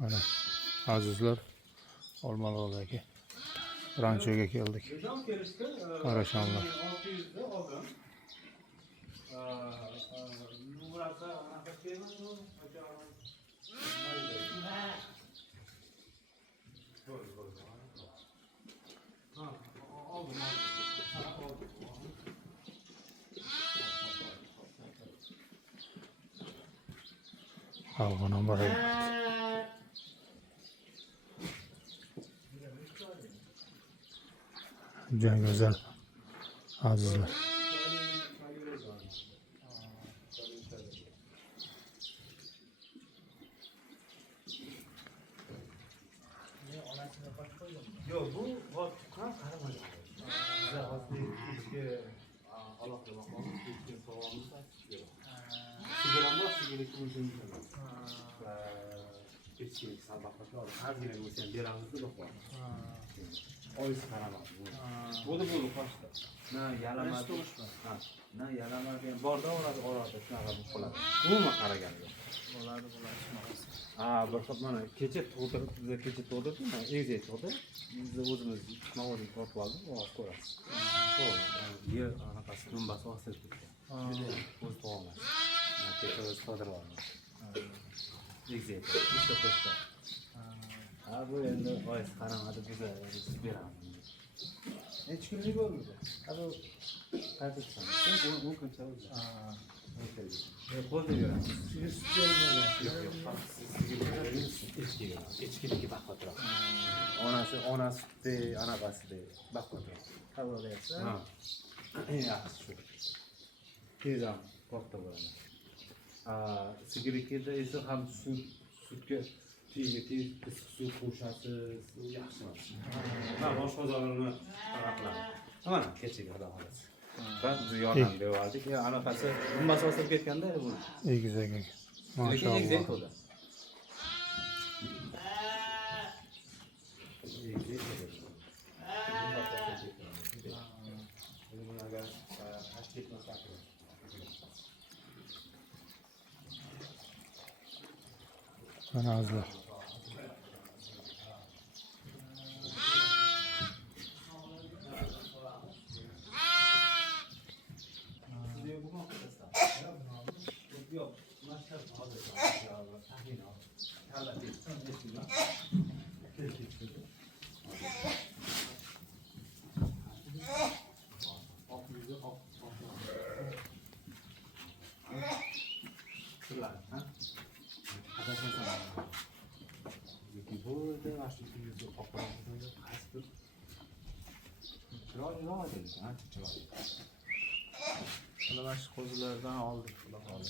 Mana azizlar, Olmaliqdagi ranchoga keldik. Qarashonlar. Alg'anam bor edi. Juda go'zal azizlar. Yo'q, bu vaqtdan qaramadi. Bizlar hozir kechga alohida maqomni kechga savomni tasdiqlaydi. Sigirama sigirlik o'zimiz. Kechga sabahlar hazina bo'lsa ham beramiz deb qo'yamiz. Oyis qaramadi. Bo'ldi qo'shdi. Na yalamadi. Ha, na yalamadi. Borda oladi shunaqa bo'lib qoladi. Umuman qaragan yo'q. Bo'ladi shunaqasi. Ha, bir xil mana kecha tug'dirdi, mana egizak tug'di. Biz o'zimiz ma'lum tortib oldik, olib ko'ramiz. Yer anaqasi dumbasi osilib ketgan. O'z tug'olmas. Kecha o'z tug'dirib oldi. Egizak, ikkita qo'shdi. Ha, bu endi oyis qaramadi, biz beramiz. Necha kunlik bo'ldi? Ha, bu qaytasan. Bu kuncha o'zi. Qo'lda beramiz. Echkiniki baqatroq. Ona suti, anaqasida baqatroq. Qabul qilyapsiz? Ha. Eng yaxshi shu. Tezam katta bo'ladi. Sigirnikida esa ham sutga tez sut qo'shasiz, yaxshi emas. Ha, boshqa bozorlarni farqlandi. Mana kechaga xudo xolasi. Biz yordam berdik. Anaqasi dumbasi osilib ketganda bu. Egizak. Maşallah. Mana azizlar. Yok, maşallah hozir. Mana shu qo'zilardan oldik, xudo xohlasa.